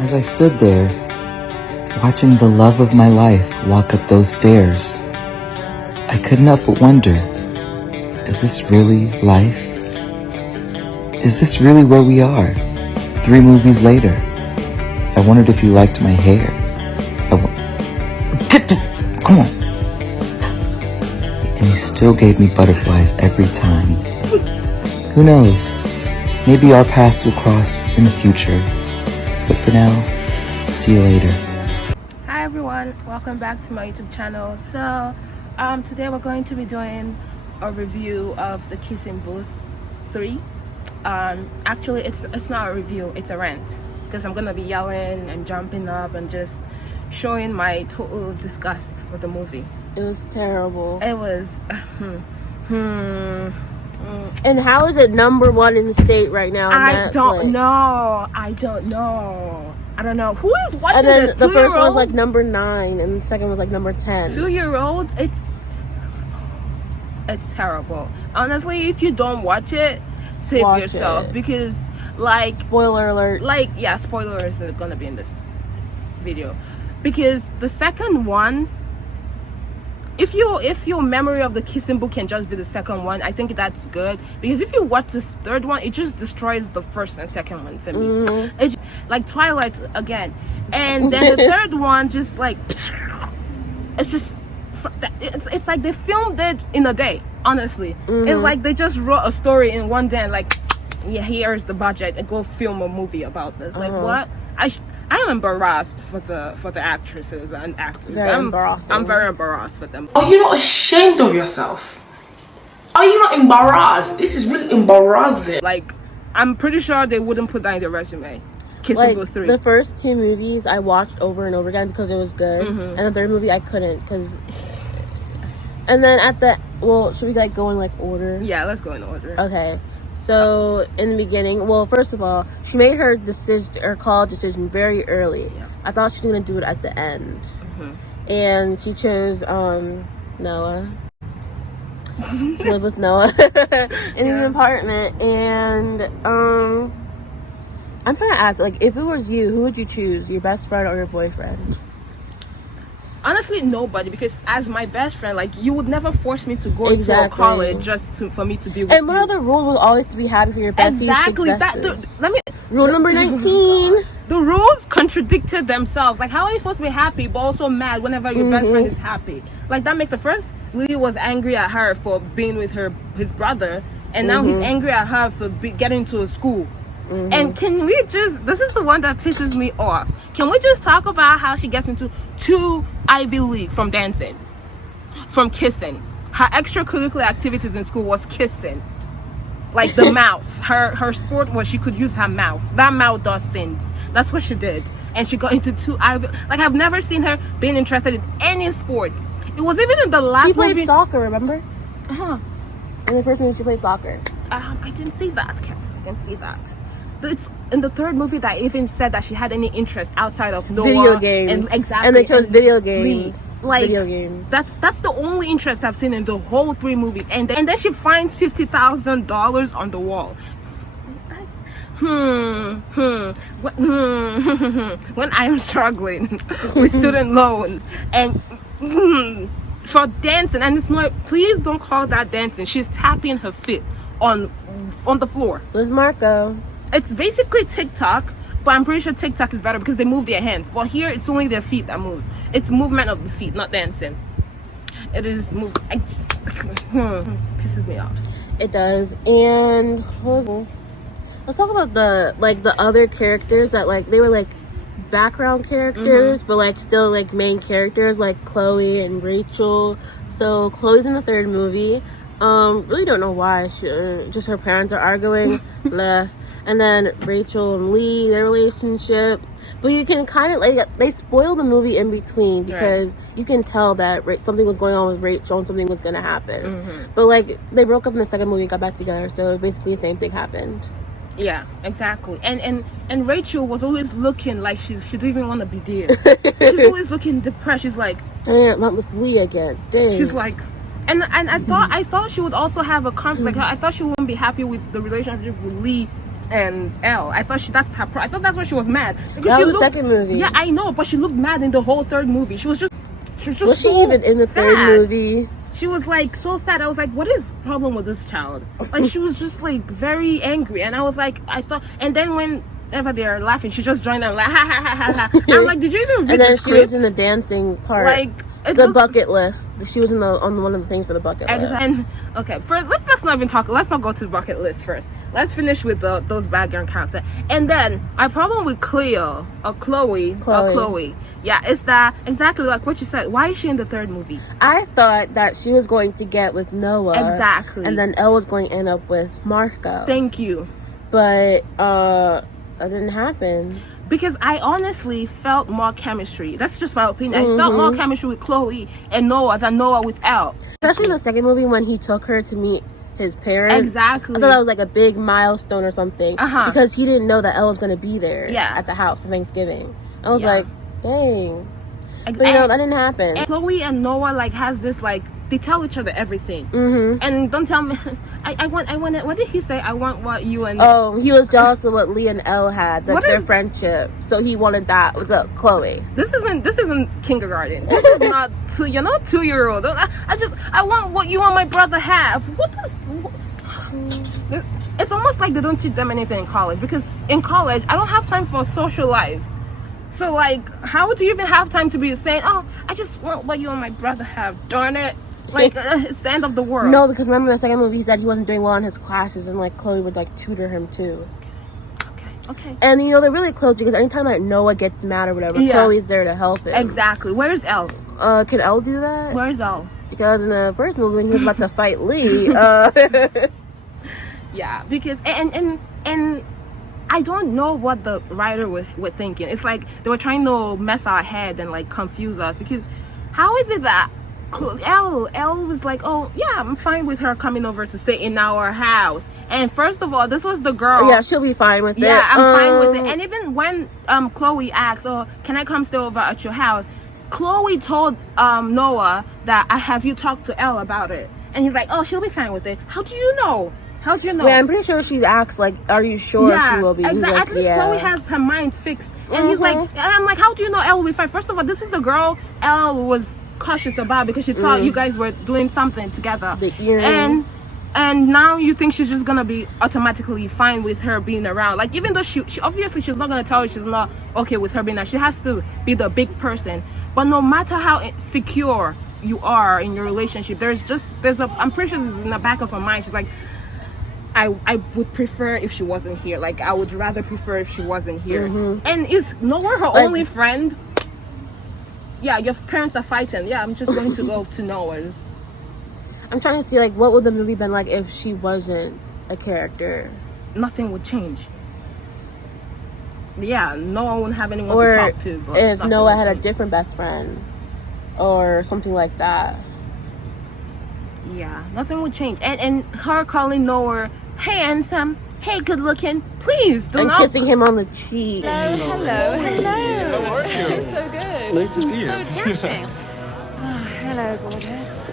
As I stood there, watching the love of my life walk up those stairs, I couldn't help but wonder, is this really life? Is this really where we are, 3 movies later? I wondered if you liked my hair. Come on. And he still gave me butterflies every time. Who knows? Maybe our paths will cross in the future. But for now, see you later. Hi everyone, welcome back to my YouTube channel. So today we're going to be doing a review of The Kissing Booth 3. Actually it's not a review, it's a rant, because I'm gonna be yelling and jumping up and just showing my total disgust with the movie. It was terrible. It was And how is it number 1 in the state right now? I don't know. I don't know. Who is watching and then this? the first one was like number 9 and the second was like number 10. 2-year-olds? It's terrible. Honestly, if you don't watch it, save yourself. Because like, spoiler alert. Yeah, spoiler is gonna be in this video. Because the second one, if your memory of The Kissing Booth can just be the second one, I think that's good. Because if you watch this third one, it just destroys the first and second one for me. It's like Twilight again. And then the third one just like, it's like they filmed it in a day, honestly. It's like they just wrote a story in one day and like, yeah, here's the budget and go film a movie about this. Like what? I am embarrassed for the actresses and actors. I'm very embarrassed for them. Are you not ashamed of yourself? Are you not embarrassed? This is really embarrassing. Like, I'm pretty sure they wouldn't put that in their resume. Kissing Booth 3. The first 2 movies I watched over and over again because it was good, and the third movie I couldn't because. And then should we like go in like order? Yeah, let's go in order. Okay. So in the beginning, well, first of all, she made her call decision very early. Yeah. I thought she was gonna do it at the end, and she chose Noah to live with Noah in an apartment. And I'm trying to ask, like, if it was you, who would you choose, your best friend or your boyfriend? Honestly, nobody, because as my best friend, like, you would never force me to go into a college just for me to be with you. And one of the rules was always to be happy for your bestie's successes. Rule number 19. The rules contradicted themselves. Like, how are you supposed to be happy but also mad whenever your best friend is happy? Like, that makes the first Lee was angry at her for being with his brother, and now he's angry at her for getting to a school. And can we just, this is the one that pisses me off. Can we just talk about how she gets into 2 Ivy League from dancing, from kissing? Her extracurricular activities in school was kissing. Like the mouth. Her sport was she could use her mouth. That mouth does things. That's what she did. And she got into 2 Ivy, like, I've never seen her being interested in any sports. It was even in the last movie. She played soccer, remember? In the first movie she played soccer. I didn't see that, Keris. I didn't see that. It's in the third movie that even said that she had any interest outside of Noah. Video games. And they chose video games. Like, video games. That's the only interest I've seen in the whole 3 movies. And then she finds $50,000 on the wall. When I am struggling with student loan and for dancing, and it's not, please don't call that dancing. She's tapping her feet on the floor with Marco. It's basically TikTok, but I'm pretty sure TikTok is better because they move their hands. But here, it's only their feet that moves. It's movement of the feet, not dancing. It is move. Pisses me off. It does. And let's talk about the other characters that, like, they were like background characters, but like still like main characters, like Chloe and Rachel. So Chloe's in the third movie. Really don't know why. Just her parents are arguing. Blah. And then Rachel and Lee, their relationship. But you can kind of, like, they spoil the movie in between because you can tell that something was going on with Rachel and something was going to happen. But, like, they broke up in the second movie and got back together, so basically the same thing happened. Yeah, exactly. And Rachel was always looking like she didn't even want to be there. She's always looking depressed. She's like, I'm not with Lee again. Dang. She's like, and I thought she would also have a conflict. I thought she wouldn't be happy with the relationship with Lee and Elle. I thought I thought that's why she was mad. Because That she was the looked, second movie. Yeah, I know, but she looked mad in the whole third movie. She was just Was she so even in the third sad. movie? She was like so sad. I was like, what is the problem with this child? Like, she was just like very angry. And I was like, and then whenever they're laughing, she just joined them like, ha ha ha ha ha. I'm like, did you even read And then the she script? was in the dancing part. Like, the bucket list. She was on one of the things for the bucket list. And okay, first let's not even talk. Let's not go to the bucket list first. Let's finish with those background characters. And then my problem with Chloe, yeah, is that exactly like what you said. Why is she in the third movie? I thought that she was going to get with Noah. Exactly. And then Elle was going to end up with Marco. Thank you. But that didn't happen. Because I honestly felt more chemistry. That's just my opinion. I felt more chemistry with Chloe and Noah than Noah with Elle. Especially in the second movie when he took her to meet his parents. Exactly. I thought that was like a big milestone or something. Because he didn't know that Elle was going to be there at the house for Thanksgiving. I was like, dang. But you know, that didn't happen. And Chloe and Noah like has this like, they tell each other everything. And don't tell me, I want it. What did he say? I want what you and... Oh, he was jealous of what Lee and Elle had, their friendship. So he wanted that with Chloe. This isn't kindergarten. This is not 2-year-old. I want what you and my brother have. It's almost like they don't teach them anything in college, because in college I don't have time for a social life. So like, how do you even have time to be saying, oh, I just want what you and my brother have, darn it. Like, it's the end of the world. No, because remember in the second movie he said he wasn't doing well in his classes, and like Chloe would like tutor him too. Okay. And you know, they're really close because anytime that Noah gets mad or whatever, Chloe's there to help him. Exactly. Where's Elle? Can Elle do that? Where's Elle? Because in the first movie when he was about to fight Lee, yeah, because and I don't know what the writer were thinking. It's like they were trying to mess our head and like confuse us, because how is it that Elle was like, oh yeah, I'm fine with her coming over to stay in our house. And first of all, this was the girl. Yeah, she'll be fine with it. Yeah, I'm fine with it. And even when Chloe asked, oh, can I come stay over at your house? Chloe told Noah that, have you talked to Elle about it? And he's like, oh, she'll be fine with it. How do you know? How do you know? Yeah, I'm pretty sure she asked, like, are you sure she will be? Exactly. Like, at least Chloe has her mind fixed. And he's like, and I'm like, how do you know Elle will be fine? First of all, this is a girl Elle was cautious about because she thought you guys were doing something together. And now you think she's just gonna be automatically fine with her being around. Like, even though she obviously she's not gonna tell you she's not okay with her being there. She has to be the big person. But no matter how secure you are in your relationship, I'm pretty sure in the back of her mind she's like, I would prefer if she wasn't here. Like, I would rather prefer if she wasn't here. And is Noah her only friend? Yeah, your parents are fighting. Yeah, I'm just going to go to Noah's. I'm trying to see, like, what would the movie been like if she wasn't a character? Nothing would change. Yeah, no one would have anyone or to talk to. But if Noah had a different best friend or something like that. Yeah, nothing would change. And her calling Noah, hey handsome, hey good looking, please do not. And kissing him on the cheek. Hello. How are you? So good. Nice to see you. So dashing. Hello, gorgeous.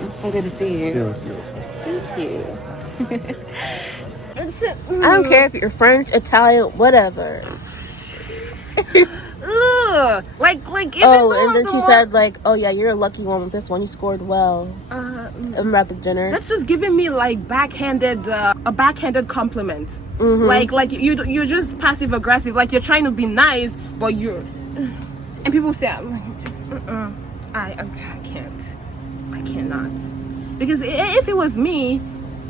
It's so good to see you. You're beautiful. Thank you. I don't care if you're French, Italian, whatever. Ugh. Like even and then she said, like, oh yeah, you're a lucky one with this one. You scored well. About the dinner. That's just giving me like a backhanded compliment. Like you're just passive aggressive. Like, you're trying to be nice, but you're. And people say, I'm like, just I cannot. Because if it was me,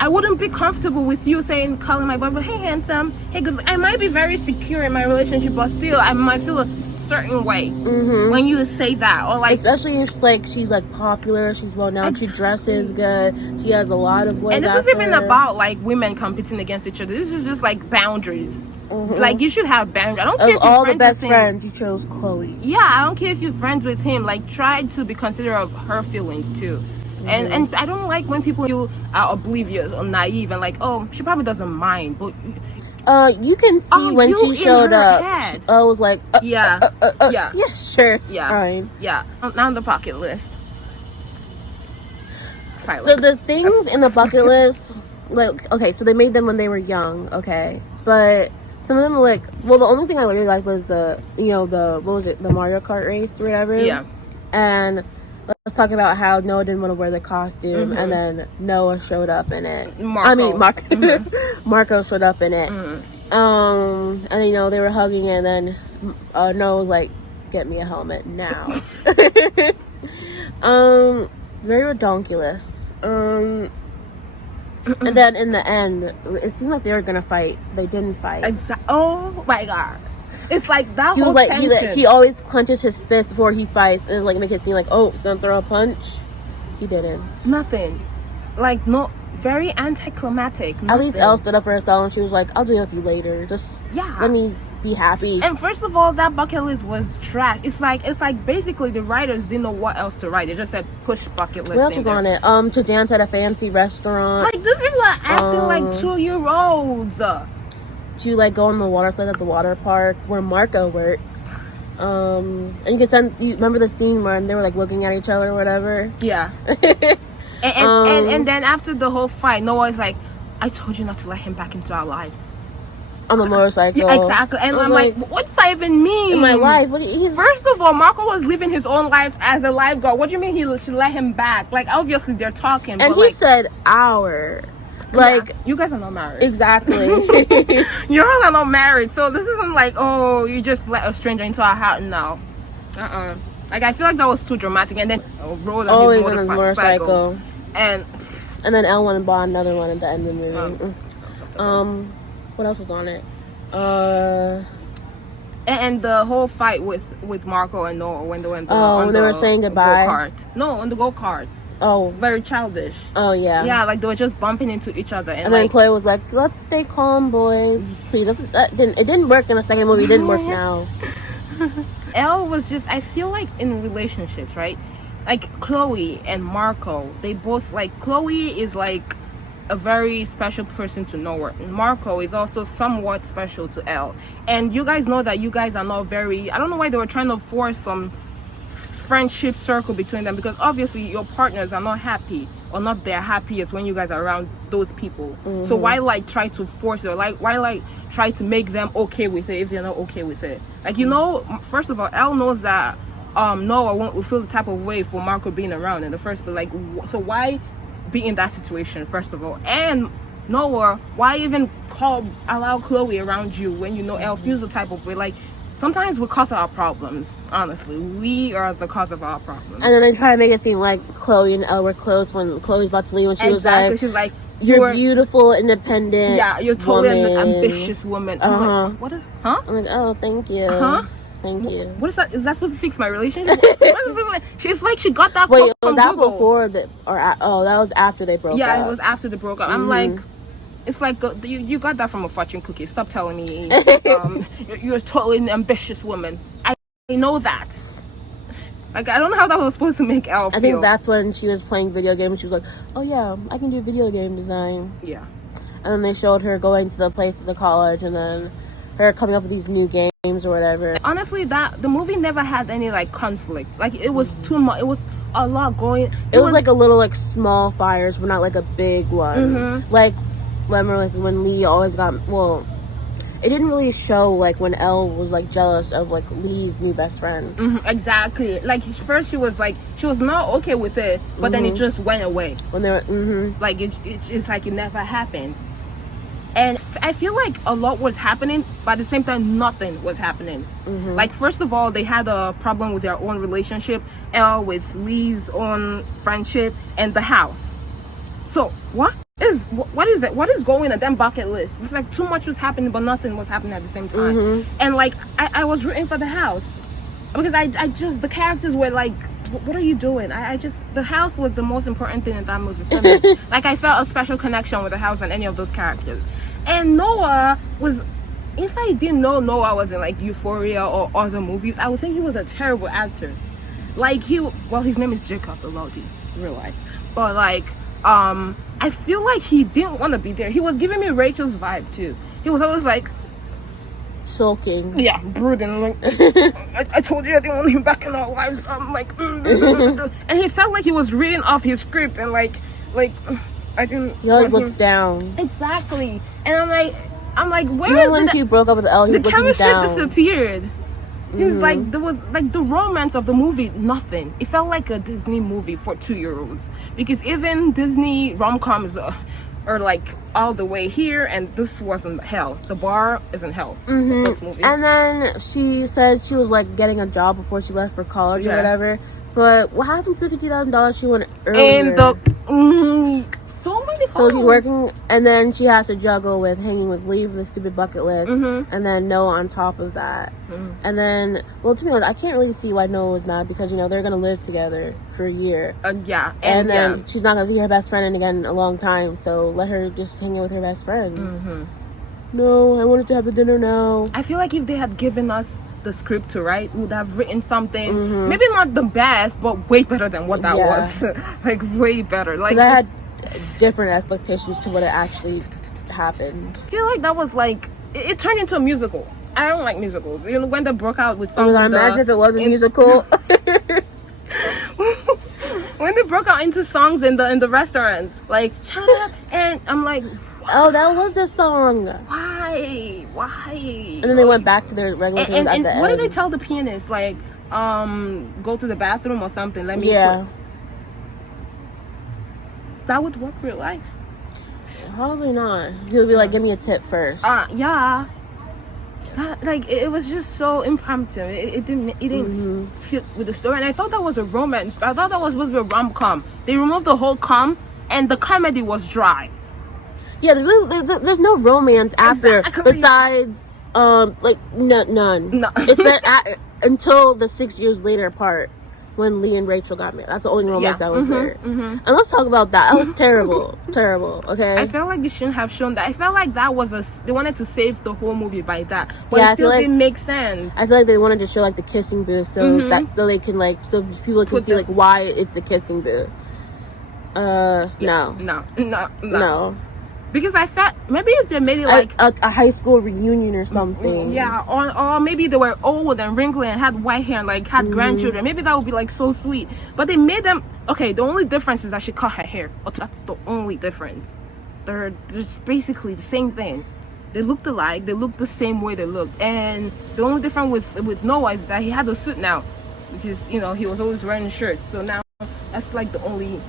I wouldn't be comfortable with you calling my boyfriend, hey handsome, hey good. I might be very secure in my relationship, but still I might feel a certain way when you say that. Or like, especially if like she's like popular, she's well known, she dresses good, she has a lot of weight. And this is even about like women competing against each other. This is just like boundaries. Like, you should have boundaries. I don't care if you're all the friends best with him. friends, you chose Chloe. Yeah, I don't care if you're friends with him. Like, try to be considerate of her feelings too. And I don't like when people are oblivious or naive and like, oh, she probably doesn't mind, but you can see when she showed up. I was like, yeah, sure, it's yeah, fine. Yeah. Now on the bucket list. So the things in the bucket list like, okay, so they made them when they were young, okay, but some of them were like, well, the only thing I really liked was the, you know, the, what was it, the Mario Kart race or whatever. Yeah. And let's talk about how Noah didn't want to wear the costume, and then Noah showed up in it. Marco showed up in it. And you know, they were hugging, and then Noah was like, "Get me a helmet now." Very redonkulous. And then in the end, it seemed like they were gonna fight. They didn't fight. Oh my god. It's like that whole like, tension. he always clenches his fist before he fights and like make it seem like, oh, he's gonna throw a punch. He didn't. Nothing. Like, no, very anticlimactic. At least Elle stood up for herself and she was like, I'll deal with you later. Just let me be happy. And first of all, that bucket list was trash. It's like basically the writers didn't know what else to write. They just said push bucket list. What else was on it? To dance at a fancy restaurant. Like, these people are acting like 2-year-olds. To like go on the water slide at the water park where Marco works. And you remember the scene when they were like looking at each other or whatever? Yeah. and then after the whole fight, Noah's like, I told you not to let him back into our lives. On the motorcycle. Yeah, exactly. And I'm like, what's that even mean? In my life. First of all, Marco was living his own life as a lifeguard. What do you mean he should let him back? Like, obviously they're talking. And but he said our. Like, yeah, you guys are not married. Exactly. You all are not married, so this isn't like, oh, you just let a stranger into our house now. Like, I feel like that was too dramatic. And then rode on his motorcycle. And then Elle went and bought another one at the end of the movie. What else was on it? And the whole fight with Marco and Noah when they went when they were saying goodbye. Go-kart. No, on the go-kart. Oh, very childish. Oh yeah. Yeah, like they were just bumping into each other, and then Chloe was like, "Let's stay calm, boys." Please. It didn't work in the second movie. It didn't work now. Elle was just, I feel like in relationships, right? Like Chloe and Marco, they both, like, Chloe is like a very special person to Noah, and Marco is also somewhat special to Elle. And you guys know that you guys are not very, I don't know why they were trying to force some friendship circle between them, because obviously your partners are not happy or not their happiest when you guys are around those people. So why like try to force it, or like why like try to make them okay with it if they're not okay with it? Like, you know, first of all, Elle knows that Noah won't feel the type of way for Marco being around in the first place. Like, so why be in that situation, first of all? And Noah, why even allow Chloe around you when you know Elle feels the type of way? Like, sometimes we cause our problems. Honestly, we are the cause of our problems. And then they try to make it seem like Chloe and Elle were close when Chloe's about to leave. When she's like, "You're beautiful, independent. Yeah, you're totally an ambitious woman." Like, what is? Huh? I'm like, oh, thank you. Thank you. What is that? Is that supposed to fix my relationship? She's like, she got that. Wait, was that Google. Before that was after they broke up. Yeah, it was after they broke up. I'm like, it's like you got that from a fortune cookie. Stop telling me you're totally an ambitious woman. I know that. Like, I don't know how that was supposed to make Elle feel. I think that's when she was playing video games. She was like, oh yeah, I can do video game design. Yeah. And then they showed her going to the place at the college, and then her coming up with these new games or whatever. Honestly, the movie never had any like conflict. Like, it was too much. It was a lot going. It was like a little like small fires, but not like a big one. Like, remember like when Lee always got, well, it didn't really show like when Elle was like jealous of like Lee's new best friend. Exactly. Like, first she was not okay with it, but then it just went away when they were like it's like it never happened. And I feel like a lot was happening, but at the same time nothing was happening. Like, first of all, they had a problem with their own relationship, Elle with Lee's own friendship, and the house. So what is it? What is going on that bucket list? It's like too much was happening, but nothing was happening at the same time. And like I was rooting for the house, because I just, the characters were like, what are you doing? I just, the house was the most important thing in that movie for me. Like, I felt a special connection with the house and any of those characters. And Noah was, if I didn't know Noah was in like Euphoria or other movies, I would think he was a terrible actor. Like, his name is Jacob Elordi, real life, but like I feel like he didn't want to be there. He was giving me Rachel's vibe too. He was always like sulking. Yeah, brooding. Like, I told you I didn't want him back in our lives. I'm like, and he felt like he was reading off his script and like I didn't. He always looks down. Exactly, and I'm like, where Even when did she broke up with Elle, he the was looking chemistry down. disappeared? He's like, there was like the romance of the movie, nothing. It felt like a Disney movie for 2-year-olds, because even Disney rom-coms are like all the way here, and this wasn't hell. The bar isn't hell. This movie. And then she said she was like getting a job before she left for college or Yeah. whatever. But what happened to the $50,000 she wanted earlier? And the so many So she's hoes. working, and then she has to juggle with hanging with Lee for the stupid bucket list, and then Noah on top of that. And then, well, to be honest, I can't really see why Noah was mad, because, you know, they're going to live together for a year. Yeah, And then she's not going to see her best friend again in a long time, so let her just hang out with her best friend. No, I wanted to have a dinner now. I feel like if they had given us the script to write, we would have written something, maybe not the best, but way better than what that was. Like, way better. Like, I had different expectations to what it actually happened. I feel like that was like, it turned into a musical. I don't like musicals. You know, when they broke out with I songs. was like, imagine if it was a musical. When they broke out into songs in the restaurant, like, cha, and I'm like, Oh, that was the song. why? And then they went back to their regular things at And the what end. did they tell the pianist? Like, go to the bathroom or something. Let me. Yeah. That would work real life. Probably not. He'll be like, give me a tip first. Yeah. That, like, it was just so impromptu. It didn't fit with the story, and I thought that was a romance. I thought that was supposed to be a rom-com. They removed the whole com, and the comedy was dry. Yeah, there's no romance after, Exactly. besides, like, none. No. It's been until the 6 years later part, when Lee and Rachel got married. That's the only romance that was there. And let's talk about that. That was terrible. Terrible, okay? I felt like they shouldn't have shown that. I felt like that was they wanted to save the whole movie by that, but Yeah, I it still feel like- didn't make sense. I feel like they wanted to show, like, the kissing booth, so that so they can, like, so people can Put see, the- like, why it's the kissing booth. No. No. Because I felt maybe if they made it like a high school reunion or something. yeah, or maybe they were old and wrinkly and had white hair and like had grandchildren. Maybe that would be like so sweet. But they made them okay. The only difference is that she cut her hair. That's the only difference. They're just basically the same thing. They looked alike. They looked the same way they looked. And the only difference with Noah is that he had a suit now, because you know he was always wearing shirts. So now that's like the only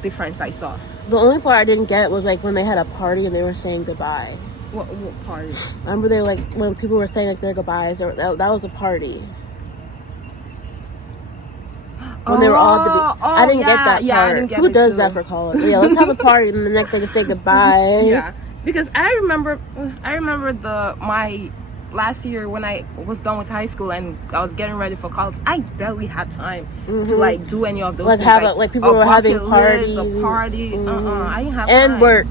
difference I saw. The only part I didn't get was like when they had a party and they were saying goodbye. What party? Remember they were like when people were saying like their goodbyes, or that was a party. When they were all at the I didn't get that part. I didn't get Who it does too. that for college? Yeah, let's have a party and then the next day just say goodbye. Yeah, because I remember my last year when I was done with high school and I was getting ready for college. I barely had time to like do any of those Like things. have like people were having parties, a party. I didn't have and time. work.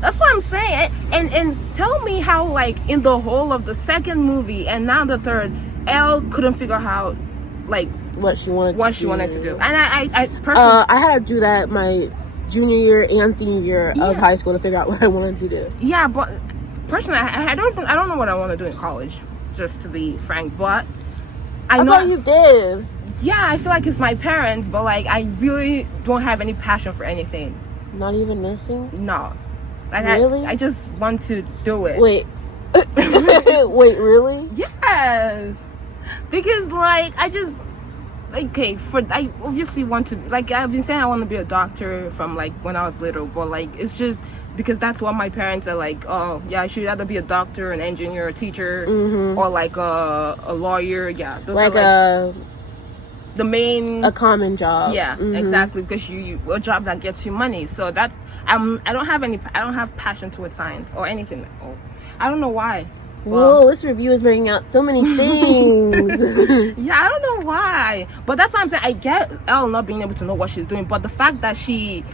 That's what I'm saying. And tell me how, like, in the whole of the second movie and now the third, Elle couldn't figure out like What she wanted to do. And I personally I had to do that my junior year and senior year of high school to figure out what I wanted to do. yeah, but personally I don't know what I want to do in college, just to be frank, but I know thought you did. yeah, I feel like it's my parents, but like I really don't have any passion for anything. Not even nursing? No. Like Really? I just want to do it. Wait. Wait, really? Yes. Because like I just okay, I obviously want to, like, I've been saying I want to be a doctor from like when I was little, but like it's just because that's what my parents are like. Oh yeah, I should either be a doctor, an engineer, a teacher, or like a lawyer. Yeah, those Like are the main a common job. yeah, exactly, because you a job that gets you money. So that's I don't have passion towards science or anything. Oh, I don't know why. Whoa, this review is bringing out so many things. Yeah, I don't know why, but that's what I'm saying. I get Elle not being able to know what she's doing, but the fact that she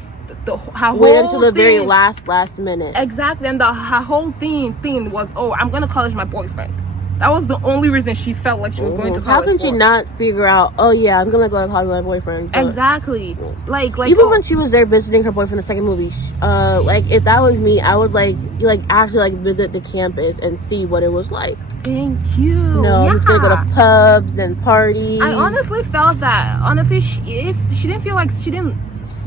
her Wait whole until the very thing- last minute. exactly, and her whole thing was, oh, I'm gonna college my boyfriend. That was the only reason she felt like she was going to college. How can she for. not figure out, oh yeah, I'm gonna go to college with my boyfriend? But Exactly, like even oh, when she was there visiting her boyfriend in the second movie, like if that was me, I would like actually like visit the campus and see what it was like. thank you. No, yeah. I'm just gonna go to pubs and parties. I honestly felt that. Honestly, if she didn't feel like she didn't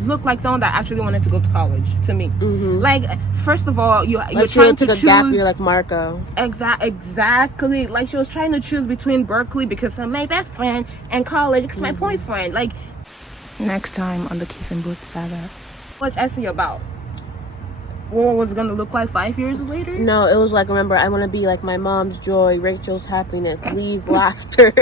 looked like someone that actually wanted to go to college to me. Like, first of all, you're Like she trying took to a gap choose year like Marco. exactly. Like, she was trying to choose between Berkeley because of my best friend and college because my boyfriend. Like, Next time on the Kiss and Booth saga. what's essay about? What was it gonna look like 5 years later? No, it was like, remember, I want to be like my mom's joy, Rachel's happiness, Lee's laughter.